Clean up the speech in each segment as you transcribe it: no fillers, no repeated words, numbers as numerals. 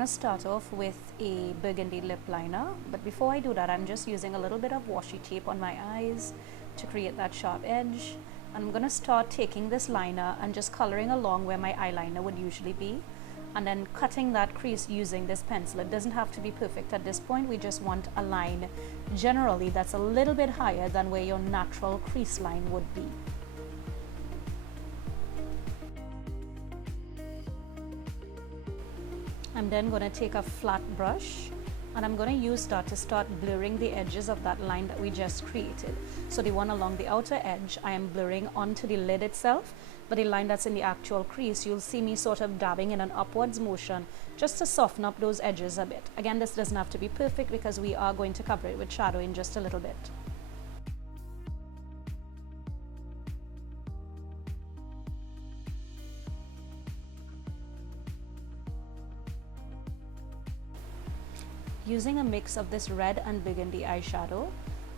going to start off with a burgundy lip liner, but before I do that, I'm just using a little bit of washi tape on my eyes to create that sharp edge. I'm going to start taking this liner and just coloring along where my eyeliner would usually be, and then cutting that crease using this pencil. It doesn't have to be perfect at this point. We just want a line generally that's a little bit higher than where your natural crease line would be. I'm then going to take a flat brush and I'm going to use that to start blurring the edges of that line that we just created. So the one along the outer edge, I am blurring onto the lid itself, but the line that's in the actual crease, you'll see me sort of dabbing in an upwards motion just to soften up those edges a bit. Again, this doesn't have to be perfect because we are going to cover it with shadow in just a little bit. Using a mix of this red and burgundy eyeshadow,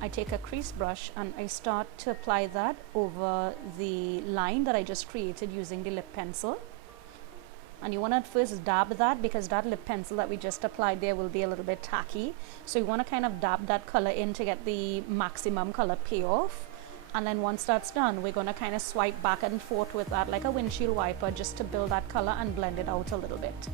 I take a crease brush and I start to apply that over the line that I just created using the lip pencil. And you want to first dab that because that lip pencil that we just applied there will be a little bit tacky. So you want to kind of dab that color in to get the maximum color payoff. And then once that's done, we're going to kind of swipe back and forth with that like a windshield wiper just to build that color and blend it out a little bit.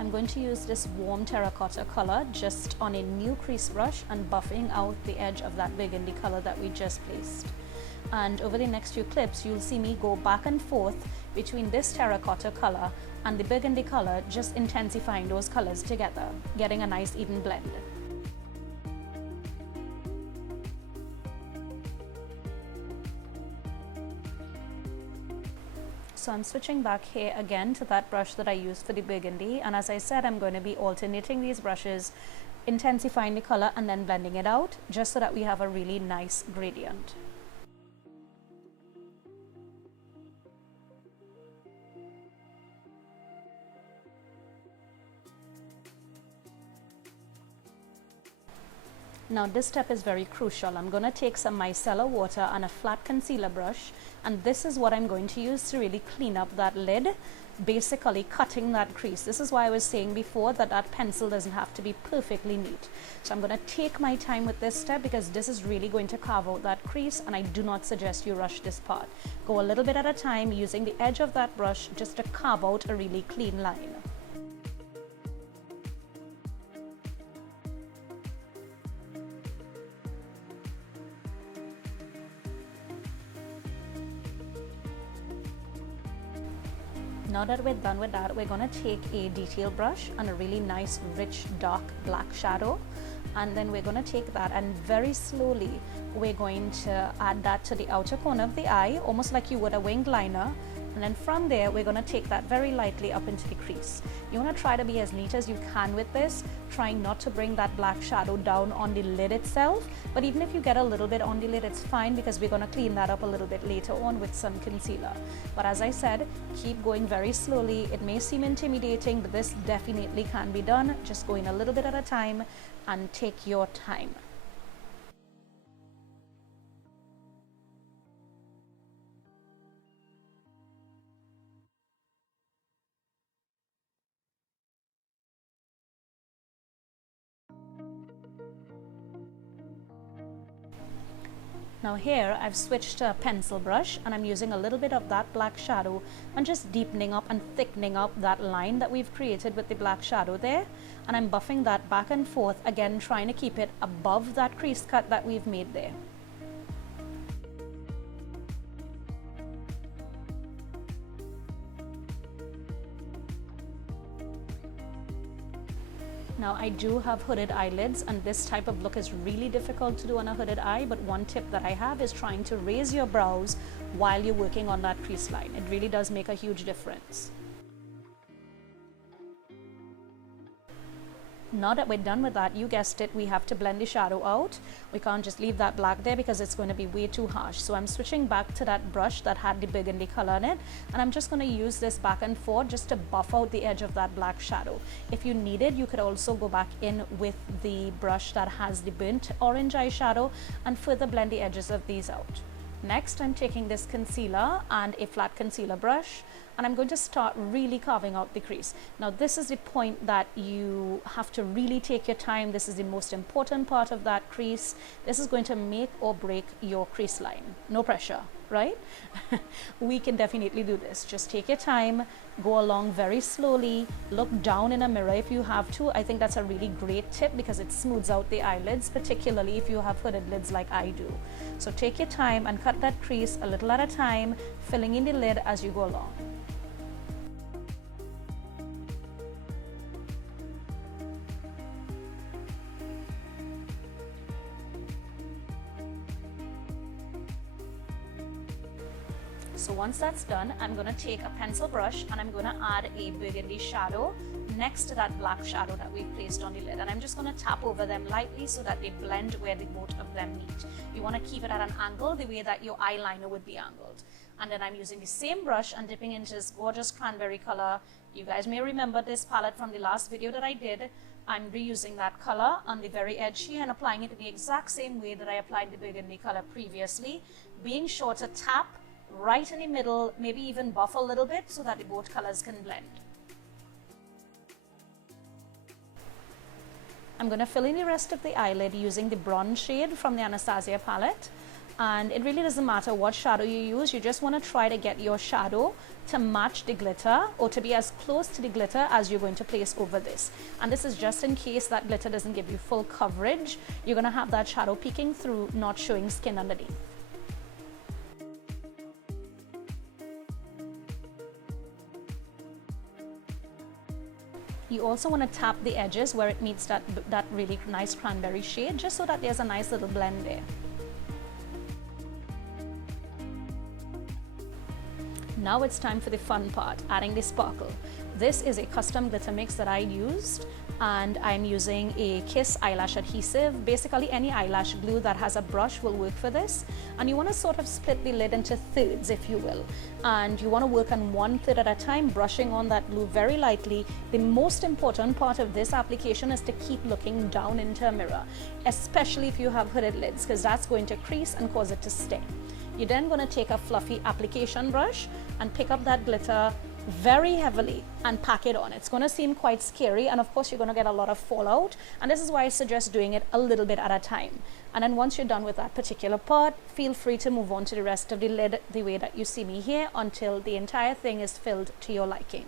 I'm going to use this warm terracotta color just on a new crease brush and buffing out the edge of that burgundy color that we just placed. And over the next few clips, you'll see me go back and forth between this terracotta color and the burgundy color, just intensifying those colors together, getting a nice even blend. So I'm switching back here again to that brush that I used for the burgundy, and as I said, I'm going to be alternating these brushes, intensifying the color and then blending it out just so that we have a really nice gradient. Now this step is very crucial. I'm going to take some micellar water and a flat concealer brush, and this is what I'm going to use to really clean up that lid, basically cutting that crease. This is why I was saying before that that pencil doesn't have to be perfectly neat. So I'm going to take my time with this step because this is really going to carve out that crease, and I do not suggest you rush this part. Go a little bit at a time using the edge of that brush just to carve out a really clean line. Now that we're done with that, we're going to take a detail brush and a really nice rich dark black shadow, and then we're going to take that and very slowly we're going to add that to the outer corner of the eye, almost like you would a winged liner. And then from there, we're going to take that very lightly up into the crease. You want to try to be as neat as you can with this, trying not to bring that black shadow down on the lid itself. But even if you get a little bit on the lid, it's fine because we're going to clean that up a little bit later on with some concealer. But as I said, keep going very slowly. It may seem intimidating, but this definitely can be done. Just going a little bit at a time and take your time. Now here I've switched to a pencil brush and I'm using a little bit of that black shadow and just deepening up and thickening up that line that we've created with the black shadow there, and I'm buffing that back and forth, again trying to keep it above that crease cut that we've made there. Now I do have hooded eyelids, and this type of look is really difficult to do on a hooded eye, but one tip that I have is trying to raise your brows while you're working on that crease line. It really does make a huge difference. Now that we're done with that, you guessed it, we have to blend the shadow out. We can't just leave that black there because it's going to be way too harsh. So I'm switching back to that brush that had the burgundy color in it, and I'm just going to use this back and forth just to buff out the edge of that black shadow. If you needed, you could also go back in with the brush that has the burnt orange eyeshadow and further blend the edges of these out. Next, I'm taking this concealer and a flat concealer brush, and I'm going to start really carving out the crease. Now this is the point that you have to really take your time. This is the most important part of that crease. This is going to make or break your crease line. No pressure, right? We can definitely do this. Just take your time, go along very slowly, look down in a mirror if you have to. I think that's a really great tip because it smooths out the eyelids, particularly if you have hooded lids like I do. So take your time and cut that crease a little at a time, filling in the lid as you go along. So once that's done, I'm going to take a pencil brush and I'm going to add a burgundy shadow next to that black shadow that we placed on the lid, and I'm just going to tap over them lightly so that they blend where the both of them meet. You want to keep it at an angle the way that your eyeliner would be angled. And then I'm using the same brush and dipping into this gorgeous cranberry color. You guys may remember this palette from the last video that I did. I'm reusing that color on the very edge here and applying it in the exact same way that I applied the burgundy color previously, being sure to tap right in the middle, maybe even buff a little bit so that the both colors can blend. I'm going to fill in the rest of the eyelid using the bronze shade from the Anastasia palette, and it really doesn't matter what shadow you use. You just want to try to get your shadow to match the glitter or to be as close to the glitter as you're going to place over this. And this is just in case that glitter doesn't give you full coverage. You're going to have that shadow peeking through, not showing skin underneath. You also want to tap the edges where it meets that really nice cranberry shade, just so that there's a nice little blend there. Now it's time for the fun part, adding the sparkle. This is a custom glitter mix that I used, and I'm using a Kiss eyelash adhesive. Basically any eyelash glue that has a brush will work for this, and you want to sort of split the lid into thirds, if you will, and you want to work on 1/3 at a time, brushing on that glue very lightly. The most important part of this application is to keep looking down into a mirror, especially if you have hooded lids, because that's going to crease and cause it to stay. You're then going to take a fluffy application brush and pick up that glitter very heavily and pack it on. It's going to seem quite scary, and of course you're going to get a lot of fallout, and this is why I suggest doing it a little bit at a time. And then once you're done with that particular part, feel free to move on to the rest of the lid the way that you see me here until the entire thing is filled to your liking.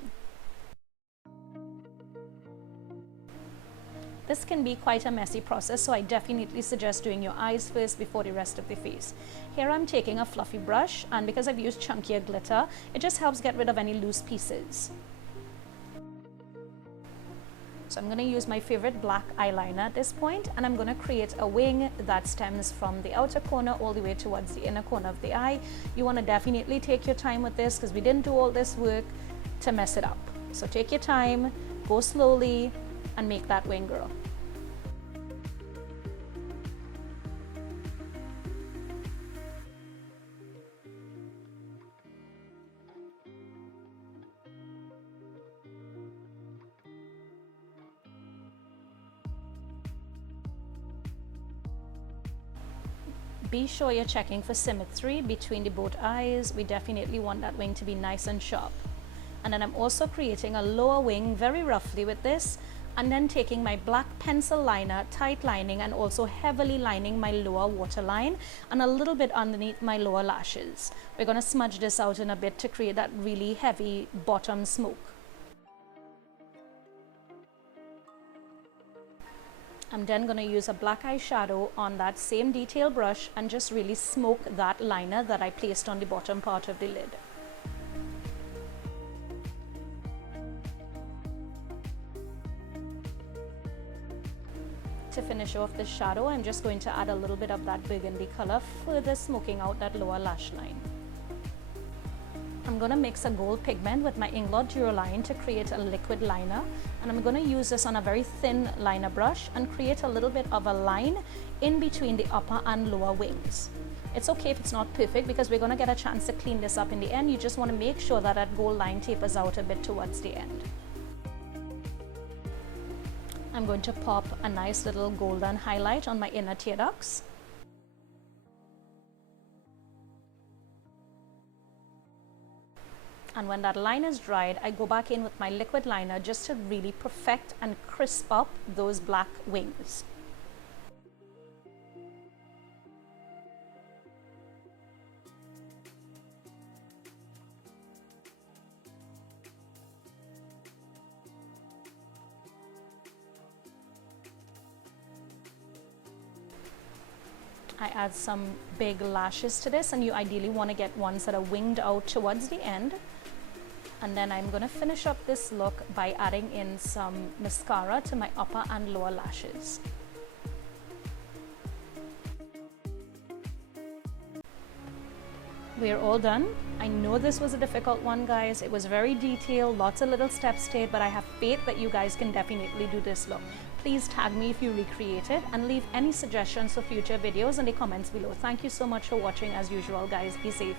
This can be quite a messy process, so I definitely suggest doing your eyes first before the rest of the face. Here I'm taking a fluffy brush, and because I've used chunkier glitter, it just helps get rid of any loose pieces. So I'm going to use my favorite black eyeliner at this point, and I'm going to create a wing that stems from the outer corner all the way towards the inner corner of the eye. You want to definitely take your time with this because we didn't do all this work to mess it up. So take your time, go slowly, and make that wing grow. Be sure you're checking for symmetry between the both eyes. We definitely want that wing to be nice and sharp. And then I'm also creating a lower wing very roughly with this, and then taking my black pencil liner, tight lining, and also heavily lining my lower waterline and a little bit underneath my lower lashes. We're going to smudge this out in a bit to create that really heavy bottom smoke. I'm then going to use a black eyeshadow on that same detail brush and just really smoke that liner that I placed on the bottom part of the lid. To finish off the shadow, I'm just going to add a little bit of that burgundy color, further smoking out that lower lash line. I'm going to mix a gold pigment with my Inglot Duraline to create a liquid liner, and I'm going to use this on a very thin liner brush and create a little bit of a line in between the upper and lower wings. It's okay if it's not perfect because we're going to get a chance to clean this up in the end. You just want to make sure that that gold line tapers out a bit towards the end. I'm going to pop a nice little golden highlight on my inner tear ducts. And when that line is dried, I go back in with my liquid liner just to really perfect and crisp up those black wings. I add some big lashes to this, and you ideally want to get ones that are winged out towards the end. And then I'm going to finish up this look by adding in some mascara to my upper and lower lashes. We're all done. I know this was a difficult one, guys. It was very detailed, lots of little steps to it, but I have faith that you guys can definitely do this look. Please tag me if you recreate it and leave any suggestions for future videos in the comments below. Thank you so much for watching as usual, guys. Be safe.